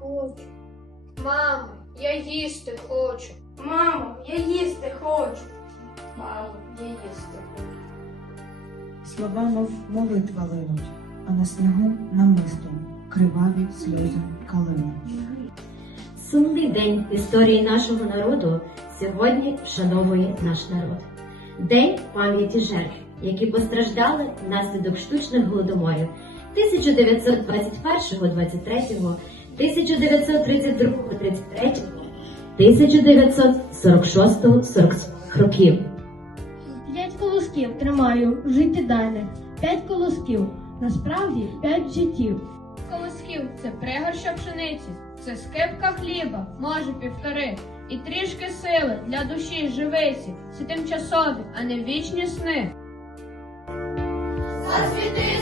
хочу. Мамо, я їсти хочу. Мамо, я їсти хочу. Мамо, я їсти хочу. Слова, мов молитва линуть, а на снігу намистом криваві сльози калини. Сумний день в історії нашого народу сьогодні вшановує наш народ. День пам'яті жертв, які постраждали внаслідок штучних голодоморів 1921-23, 1932-33, 1946-40 років. П'ять колосків тримаю жити далі. П'ять колосків. Насправді п'ять життів. Колосків це пригорща пшениці, це скипка хліба, може півтори. І трішки сили для душі живиці. Це тимчасові, а не вічні сни. Засвіти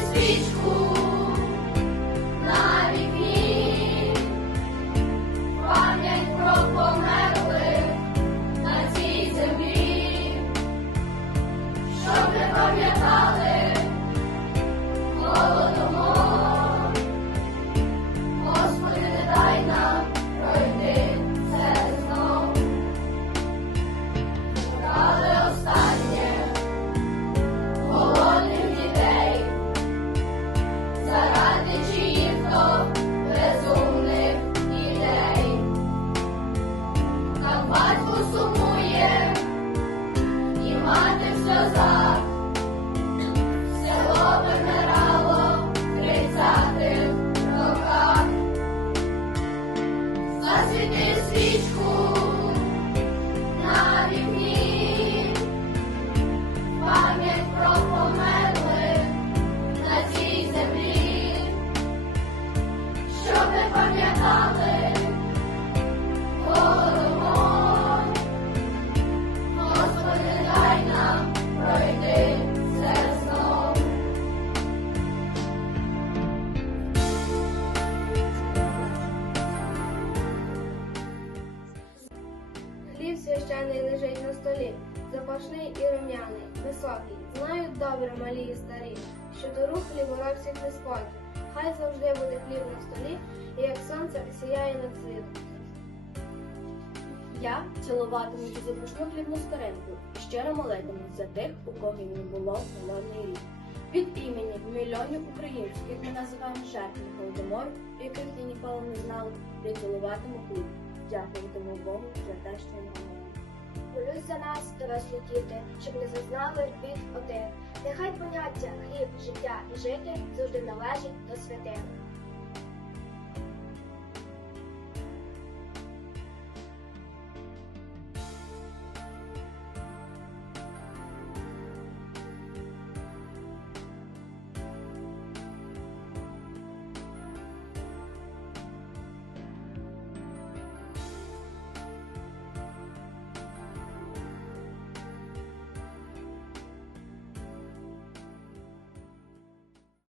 Засвіти свічку Хліб лежить на столі, запашний і рум'яний, високий. Знають добре малі і старі, що до рук хлібороб всіх не спати. Хай завжди буде хліб на столі, і як сонце сіяє над світом. Я цілуватиму цю запашну хлібну і щиро молитиму за тих, у кого не було голодний рік. Від імені мільйонів українців, як ми називаємо жертвами голодомору, яких я ніколи не знала, я цілуватиму хліб. Дякуватиму Богу за те, що він. Молюсь за нас, дорослі діти, щоб не зазнали від один. Нехай поняття хліб, життя і жити завжди належить до святих.